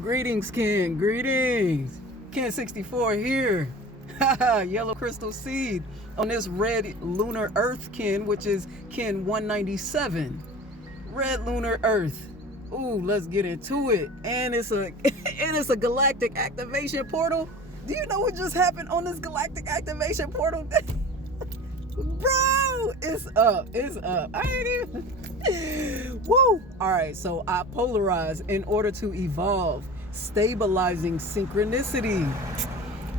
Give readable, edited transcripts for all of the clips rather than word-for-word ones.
Greetings, Ken. Greetings. Ken 64 here. Yellow crystal seed on this red lunar earth, Ken, which is Ken 197. Red lunar earth. Ooh, let's get into it. And it's a and it's a galactic activation portal. Do you know what just happened on this galactic activation portal? Bro, it's up. It's up. I ain't even. Woo. All right, so I polarize in order to evolve, stabilizing synchronicity.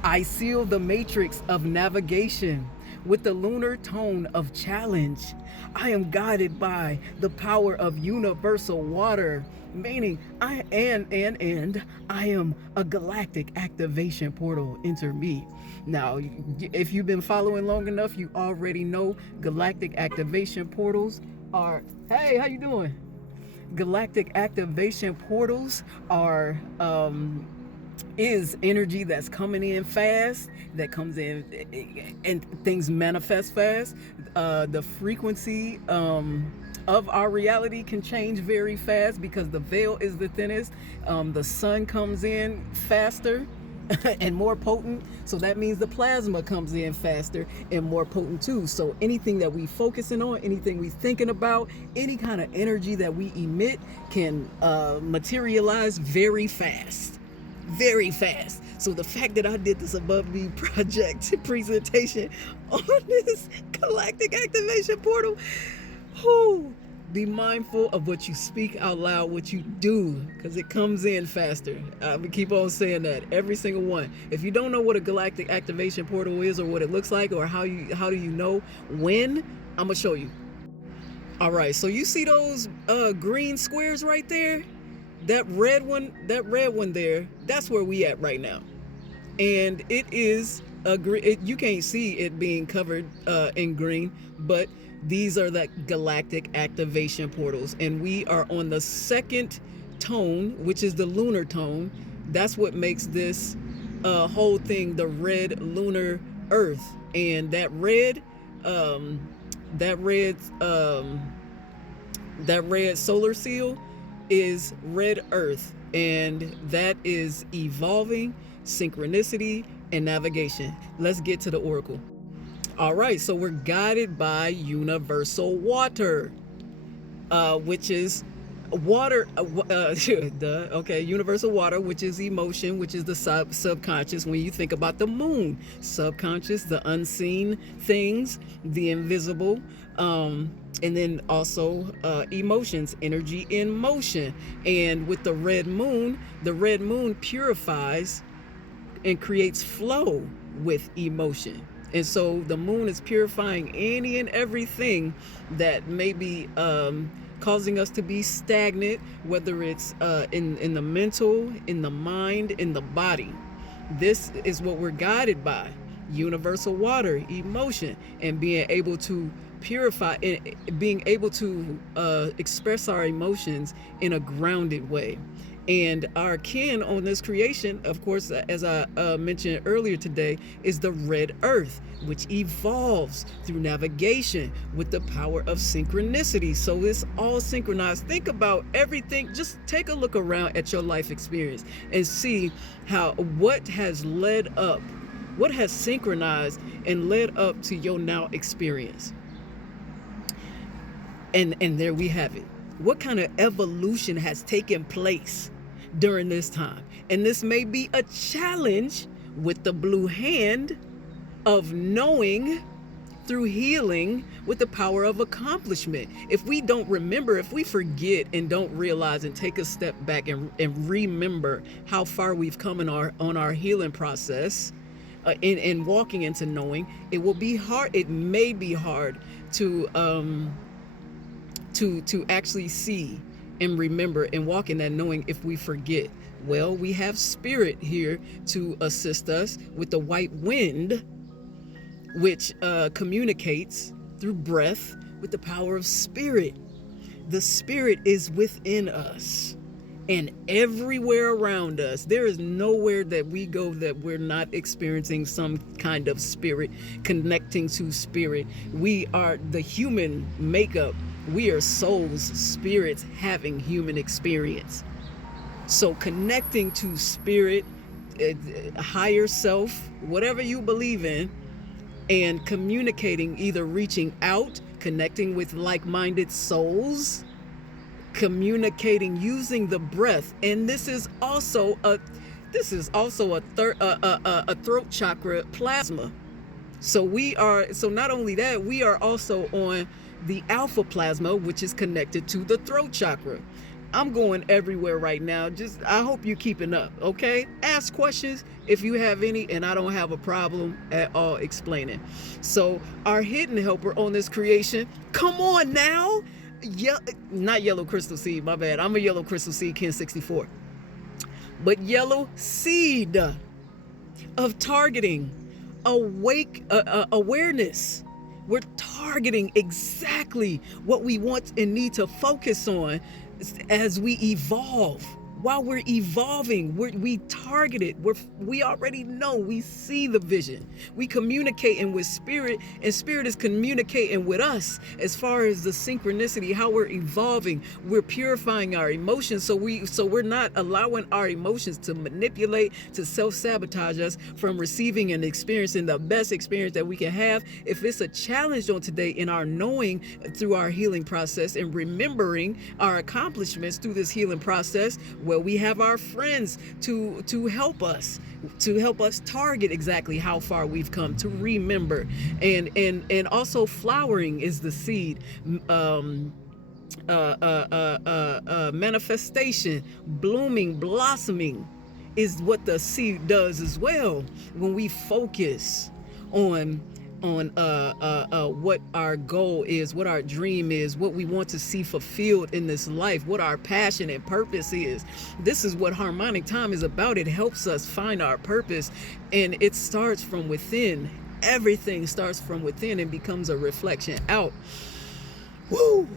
I seal the matrix of navigation with the lunar tone of challenge. I am guided by the power of universal water, meaning I am a galactic activation portal. Enter me. Now, if you've been following long enough, you already know galactic activation portals are, hey, how you doing? Galactic activation portals are is energy that's coming in fast, that comes in and things manifest fast. The frequency of our reality can change very fast because the veil is the thinnest. The sun comes in faster and more potent, so that means the plasma comes in faster and more potent too. So anything that we focusing on, anything we thinking about, any kind of energy that we emit can materialize very fast. Very fast. So the fact that I did this above me project presentation on this galactic activation portal, whoo, be mindful of what you speak out loud, what you do, because it comes in faster. We keep on saying that, every single one. If you don't know what a galactic activation portal is, or what it looks like, or how do you know when, I'm gonna show you. All right, so you see those green squares right there? That red one there, that's where we at right now. And it is you can't see it being covered in green, but these are the galactic activation portals, and we are on the second tone, which is the lunar tone. That's what makes this whole thing the red lunar earth. And that red solar seal is red earth, and that is evolving, synchronicity, and navigation. Let's get to the oracle. All right, so we're guided by universal water, which is water, universal water, which is emotion, which is the subconscious. When you think about the moon, subconscious, the unseen things, the invisible, and then also emotions, energy in motion. And with the red moon purifies and creates flow with emotion. And so the moon is purifying any and everything that may be causing us to be stagnant, whether it's in the mental, in the mind, in the body. This is what we're guided by: universal water, emotion, and being able to purify, and being able to express our emotions in a grounded way. And our kin on this creation, of course, as I mentioned earlier today, is the red earth, which evolves through navigation with the power of synchronicity. So it's all synchronized. Think about everything. Just take a look around at your life experience and see what has synchronized and led up to your now experience. And there we have it. What kind of evolution has taken place during this time? And this may be a challenge with the blue hand of knowing through healing with the power of accomplishment. If we don't remember, if we forget and don't realize and take a step back and remember how far we've come on our healing process, in walking into knowing, it will be hard. It may be hard to actually see and remember and walk in that knowing if we forget. Well, we have spirit here to assist us with the white wind, which communicates through breath with the power of spirit. The spirit is within us and everywhere around us. There is nowhere that we go that we're not experiencing some kind of spirit, connecting to spirit. We are the human makeup. We are souls, spirits having human experience. So connecting to spirit, higher self, whatever you believe in, and communicating, either reaching out, connecting with like-minded souls, communicating using the breath. And this is also a throat chakra plasma. So not only that, we are also on the alpha plasma, which is connected to the throat chakra. I'm going everywhere right now. I hope you're keeping up, okay? Ask questions if you have any, and I don't have a problem at all explaining. So our hidden helper on this creation, come on now. Not yellow crystal seed, my bad. I'm a yellow crystal seed, Kin 64. But yellow seed of targeting, awareness. We're targeting exactly what we want and need to focus on as we evolve. While we're evolving, we target it. We already know. We see the vision. We communicating with spirit, and spirit is communicating with us as far as the synchronicity, how we're evolving. We're purifying our emotions, so we're not allowing our emotions to manipulate, to self-sabotage us from receiving and experiencing the best experience that we can have. If it's a challenge on today in our knowing through our healing process and remembering our accomplishments through this healing process, well, we have our friends to help us target exactly how far we've come, to remember. And also flowering is the seed. Manifestation, blooming, blossoming is what the seed does as well. When we focus on what our goal is, what our dream is, what we want to see fulfilled in this life, what our passion and purpose is. This is what harmonic time is about. It helps us find our purpose, and it starts from within. Everything starts from within and becomes a reflection out. Woo!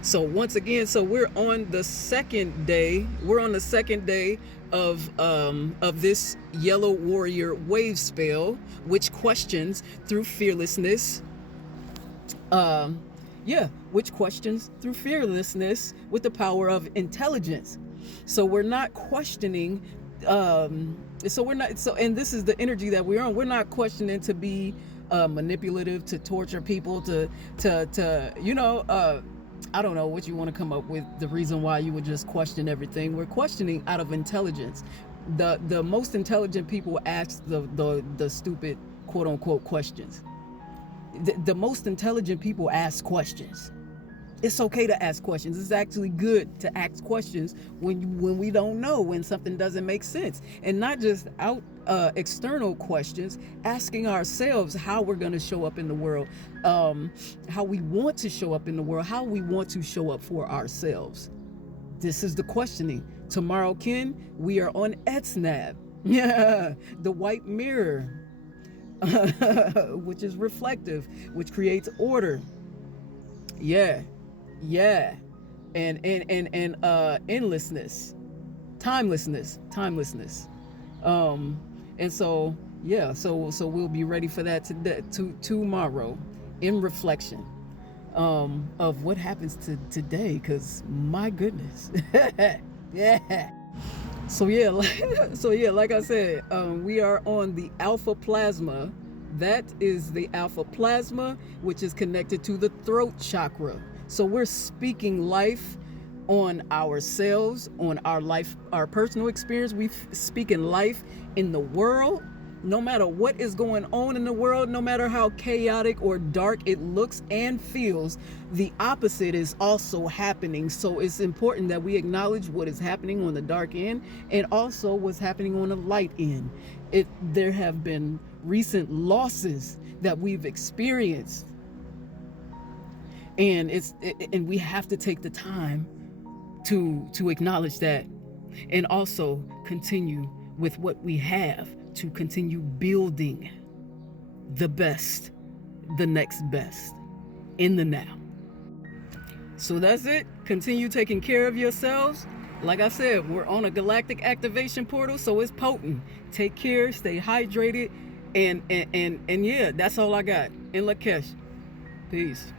So once again, we're on the second day. We're on the second day of this Yellow Warrior wave spell, which questions through fearlessness. Which questions through fearlessness with the power of intelligence. So we're not questioning. And this is the energy that we're on. We're not questioning to be manipulative, to torture people, to I don't know what you want to come up with, the reason why you would just question everything. We're questioning out of intelligence. The most intelligent people ask the stupid quote unquote questions. The most intelligent people ask questions. It's okay to ask questions. It's actually good to ask questions when we don't know, when something doesn't make sense, and not just external questions. Asking ourselves how we're going to show up in the world, how we want to show up in the world, how we want to show up for ourselves. This is the questioning. Tomorrow, Ken, we are on Etsnab, the white mirror, which is reflective, which creates order. And endlessness, timelessness. And so we'll be ready for that tomorrow, in reflection of what happens today, because my goodness. Like I said, we are on the alpha plasma. That is the alpha plasma, which is connected to the throat chakra. So we're speaking life on ourselves, on our life, our personal experience. We're speaking life in the world. No matter what is going on in the world, no matter how chaotic or dark it looks and feels, the opposite is also happening. So it's important that we acknowledge what is happening on the dark end and also what's happening on the light end. There have been recent losses that we've experienced, and we have to take the time to acknowledge that, and also continue with what we have, to continue building the best, the next best, in the now. So that's it. Continue taking care of yourselves. Like I said, we're on a galactic activation portal, so it's potent. Take care, stay hydrated, and yeah, that's all I got. In Lakesh. Peace.